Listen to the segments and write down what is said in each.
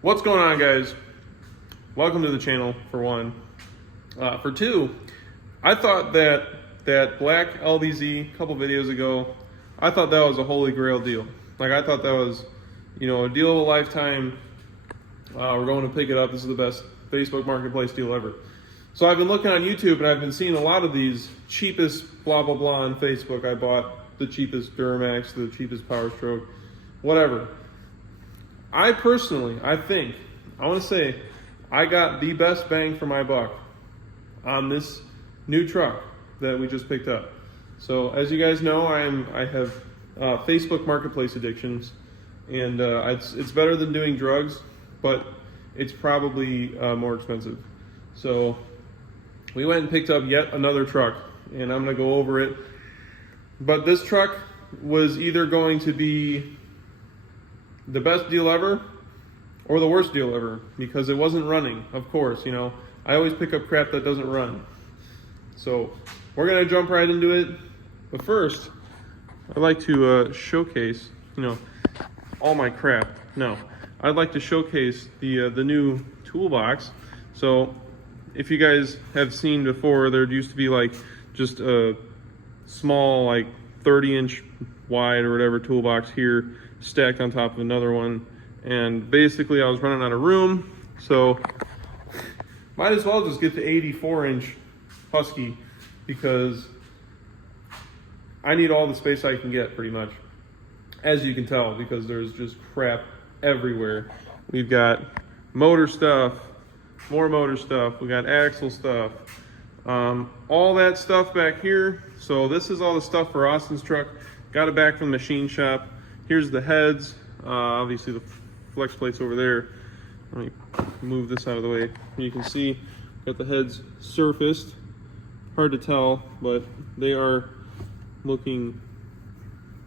What's going on, guys? Welcome to the channel, for one. For two, I thought that black LBZ a couple videos ago, I thought that was a holy grail deal. Like, I thought that was, a deal of a lifetime. We're going to pick it up. This is the best Facebook Marketplace deal ever. So I've been looking on YouTube and I've been seeing a lot of these cheapest blah blah blah on Facebook. I bought the cheapest Duramax, the cheapest Power Stroke, whatever. I personally, I want to say I got the best bang for my buck on this new truck that we just picked up. So as you guys know, I have Facebook Marketplace addictions, and it's better than doing drugs, but it's probably more expensive. So we went and picked up yet another truck, and I'm going to go over it. But this truck was either going to be the best deal ever or the worst deal ever, because it wasn't running. Of course, I always pick up crap that doesn't run. So we're going to jump right into it. But first, I'd like to showcase, all my crap. No, I'd like to showcase the new Toolbox. So if you guys have seen before, there used to be like just a small, like 30-inch wide or whatever toolbox here stacked on top of another one, and basically I was running out of room, so might as well just get the 84-inch Husky, because I need all the space I can get, pretty much, as you can tell, because there's just crap everywhere. We've got motor stuff, more motor stuff, we got axle stuff, all that stuff back here. So this is all the stuff for Austin's truck. Got it back from the machine shop. Here's the heads, obviously the flex plates over there. Let me move this out of the way. You can see, got the heads surfaced. Hard to tell, but they are looking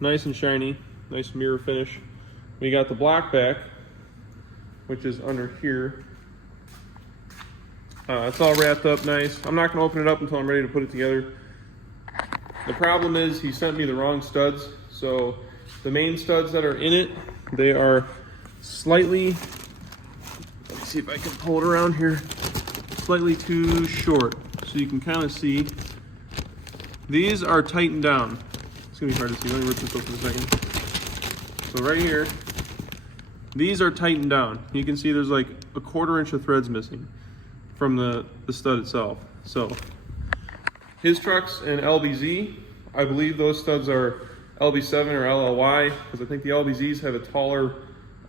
nice and shiny, nice mirror finish. We got the block back, which is under here. It's all wrapped up nice. I'm not gonna open it up until I'm ready to put it together. The problem is he sent me the wrong studs, so the main studs that are in it, they are slightly, let me see if I can pull it around here, slightly too short. So you can kind of see, these are tightened down. It's gonna be hard to see, let me rip this open a second. So right here, these are tightened down. You can see there's like a 1/4 inch of threads missing from the stud itself. So his truck's an LBZ. I believe those studs are LB7 or LLY, because I think the LBZs have a taller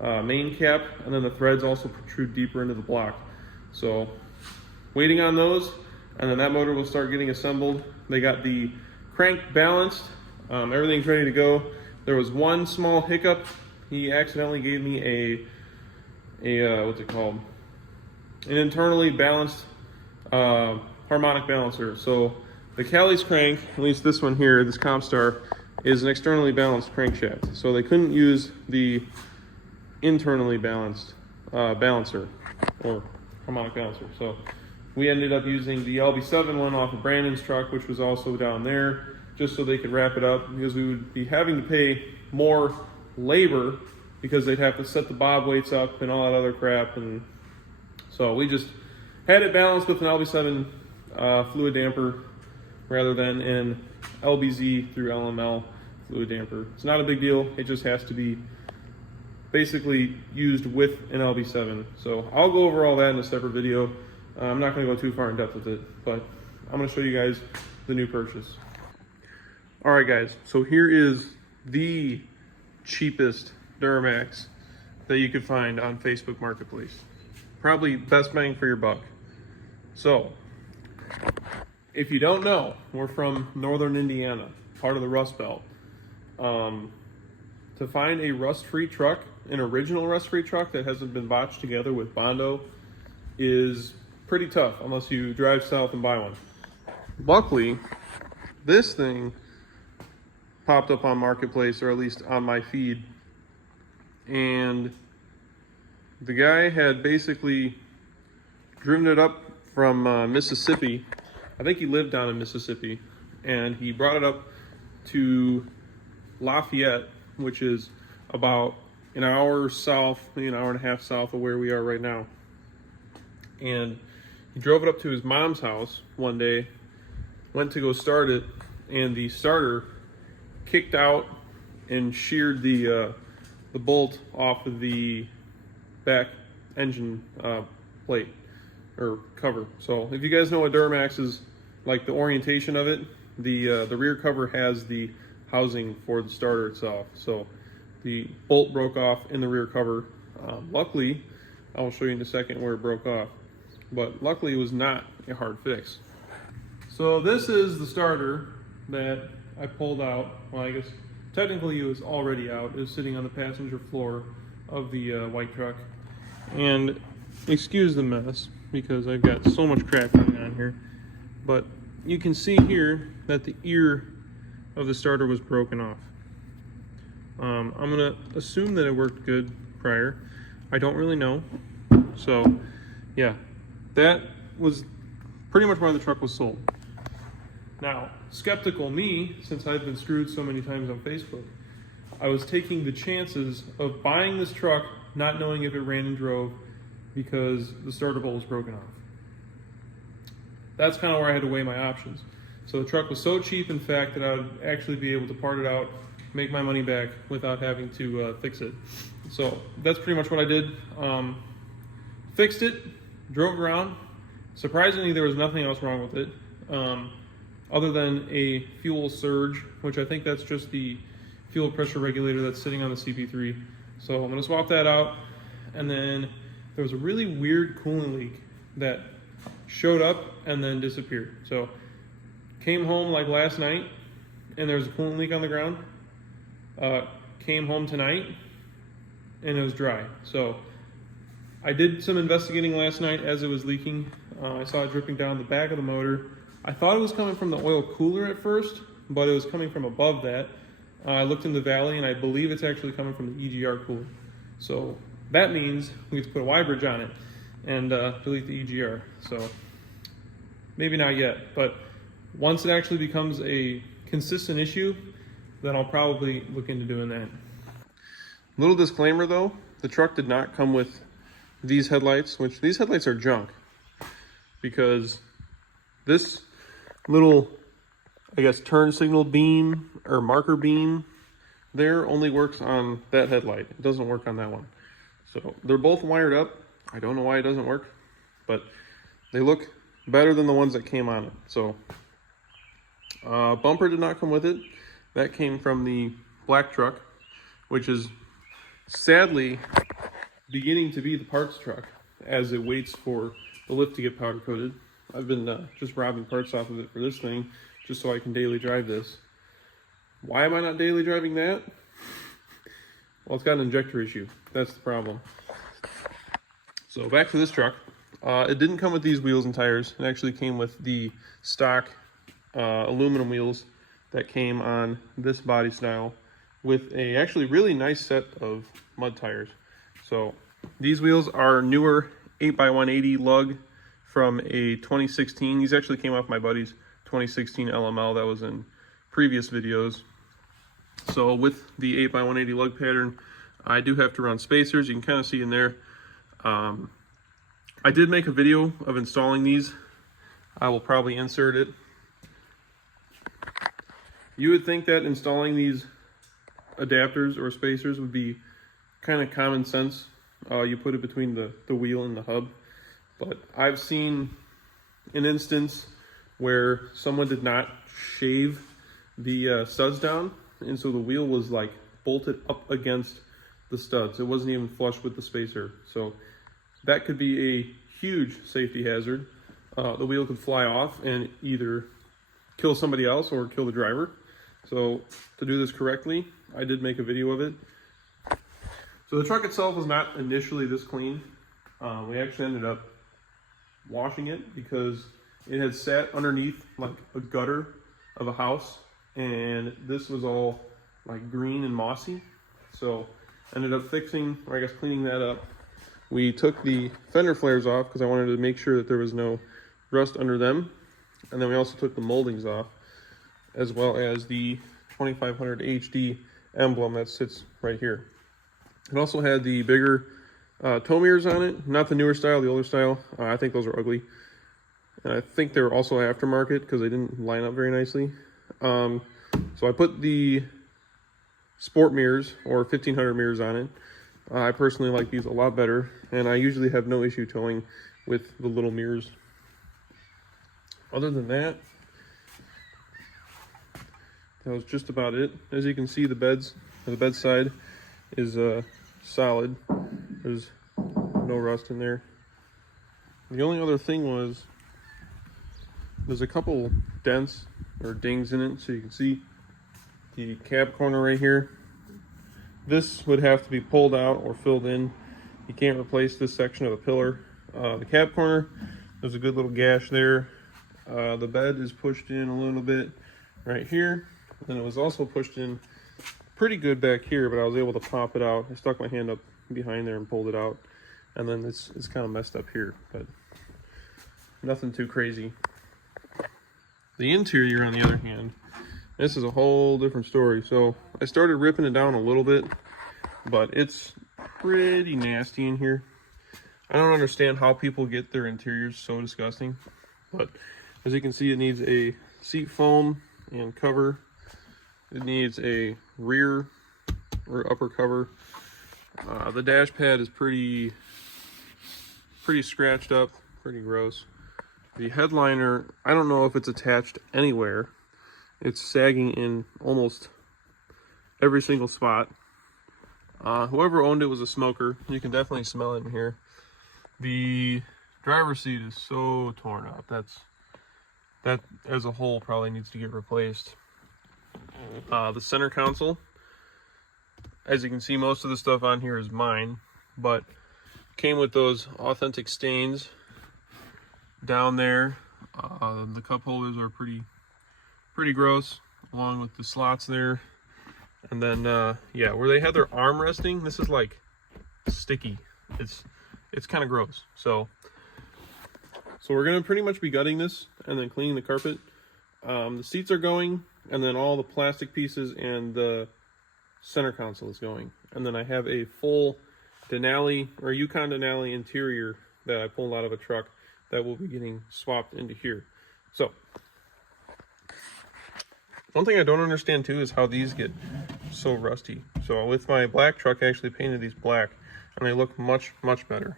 main cap, and then the threads also protrude deeper into the block. So waiting on those, and then that motor will start getting assembled. They got the crank balanced, everything's ready to go. There was one small hiccup. He accidentally gave me a what's it called? An internally balanced harmonic balancer. So the Cali's crank, at least this one here, this Compstar, is an externally balanced crankshaft. So they couldn't use the internally balanced balancer, or harmonic balancer. So we ended up using the LB7 one off of Brandon's truck, which was also down there, just so they could wrap it up, because we would be having to pay more labor, because they'd have to set the bob weights up and all that other crap. And so we just had it balanced with an LB7 fluid damper, rather than an LBZ through LML fluid damper. It's not a big deal. It just has to be basically used with an LB7. So I'll go over all that in a separate video. I'm not going to go too far in depth with it, but I'm going to show you guys the new purchase. All right, guys. So here is the cheapest Duramax that you could find on Facebook Marketplace. Probably best bang for your buck. So if you don't know, we're from northern Indiana, part of the Rust Belt. To find a rust-free truck, an original rust-free truck that hasn't been botched together with Bondo, is pretty tough unless you drive south and buy one. Luckily, this thing popped up on Marketplace, or at least on my feed, and the guy had basically driven it up from Mississippi. I think he lived down in Mississippi, and he brought it up to Lafayette, which is about an hour south, maybe an hour and a half south of where we are right now. And he drove it up to his mom's house one day, went to go start it, and the starter kicked out and sheared the bolt off of the back engine plate or cover. So if you guys know what Duramax is, like the orientation of it, the rear cover has the housing for the starter itself. So the bolt broke off in the rear cover. Luckily, I will show you in a second where it broke off, but luckily it was not a hard fix. So this is the starter that I pulled out. Well, I guess technically it was already out. It was sitting on the passenger floor of the white truck. And excuse the mess because I've got so much crap going on here, but you can see here that the ear of the starter was broken off. I'm gonna assume that it worked good prior. I don't really know. So yeah, that was pretty much why the truck was sold. Now, skeptical me, since I've been screwed so many times on Facebook, I was taking the chances of buying this truck not knowing if it ran and drove because the starter bolt was broken off. That's kind of where I had to weigh my options. So the truck was so cheap, in fact, that I would actually be able to part it out, make my money back without having to fix it. So that's pretty much what I did. Fixed it, drove around. Surprisingly, there was nothing else wrong with it. Other than a fuel surge, which I think that's just the fuel pressure regulator that's sitting on the CP3. So I'm gonna swap that out. And then there was a really weird coolant leak that showed up and then disappeared. So came home like last night and there was a coolant leak on the ground. Came home tonight and it was dry. So I did some investigating last night as it was leaking. I saw it dripping down the back of the motor. I thought it was coming from the oil cooler at first, but it was coming from above that. I looked in the valley and I believe it's actually coming from the EGR cooler. So that means we get to put a Y bridge on it and delete the EGR. So maybe not yet, but once it actually becomes a consistent issue, then I'll probably look into doing that. Little disclaimer though, the truck did not come with these headlights, which these headlights are junk because this little, I guess, turn signal beam or marker beam there only works on that headlight. It doesn't work on that one. So they're both wired up. I don't know why it doesn't work, but they look better than the ones that came on it. So bumper did not come with it. That came from the black truck, which is sadly beginning to be the parts truck as it waits for the lift to get powder coated. I've been just robbing parts off of it for this thing just so I can daily drive this. Why am I not daily driving that? Well, it's got an injector issue. That's the problem. So back to this truck. It didn't come with these wheels and tires. It actually came with the stock aluminum wheels that came on this body style with a actually really nice set of mud tires. So these wheels are newer 8x180 lug from a 2016. These actually came off my buddy's 2016 LML that was in previous videos. So with the 8x180 lug pattern, I do have to run spacers. You can kind of see in there. I did make a video of installing these. I will probably insert it. You would think that installing these adapters or spacers would be kind of common sense. You put it between the wheel and the hub. But I've seen an instance where someone did not shave the studs down, and so the wheel was like bolted up against the studs. It wasn't even flush with the spacer. So that could be a huge safety hazard. The wheel could fly off and either kill somebody else or kill the driver. So to do this correctly, I did make a video of it. So the truck itself was not initially this clean. We actually ended up washing it because it had sat underneath like a gutter of a house, and this was all like green and mossy. So ended up fixing, or I guess cleaning that up. We took the fender flares off because I wanted to make sure that there was no rust under them. And then we also took the moldings off, as well as the 2500 HD emblem that sits right here. It also had the bigger tow mirrors on it, not the newer style, the older style. I think those are ugly. And I think they were also aftermarket because they didn't line up very nicely. So I put the sport mirrors or 1500 mirrors on it. I personally like these a lot better, and I usually have no issue towing with the little mirrors. Other than that, that was just about it. As you can see, the bedside is solid. There's no rust in there. The only other thing was there's a couple dents or dings in it, so you can see the cab corner right here. This would have to be pulled out or filled in. You can't replace this section of the pillar. The cab corner, there's a good little gash there. The bed is pushed in a little bit right here. And it was also pushed in pretty good back here, but I was able to pop it out. I stuck my hand up behind there and pulled it out. And then it's kind of messed up here, but nothing too crazy. The interior, on the other hand, this is a whole different story. So I started ripping it down a little bit, but it's pretty nasty in here. I don't understand how people get their interiors so disgusting, but as you can see, it needs a seat foam and cover. It needs a rear or upper cover. The dash pad is pretty scratched up, pretty gross. The headliner, I don't know if it's attached anywhere. It's sagging in almost every single spot. Whoever owned it was a smoker. You can definitely smell it in here. The driver's seat is so torn up. That as a whole probably needs to get replaced. The center console, as you can see, most of the stuff on here is mine, but came with those authentic stains down there. The cup holders are pretty gross, along with the slots there. And then yeah, where they had their arm resting, this is like sticky. It's kind of gross. So we're gonna pretty much be gutting this and then cleaning the carpet. The seats are going, and then all the plastic pieces and the center console is going. And then I have a full Denali or Yukon Denali interior that I pulled out of a truck that will be getting swapped into here. So one thing I don't understand too is how these get so rusty. So with my black truck, I actually painted these black, and they look much better.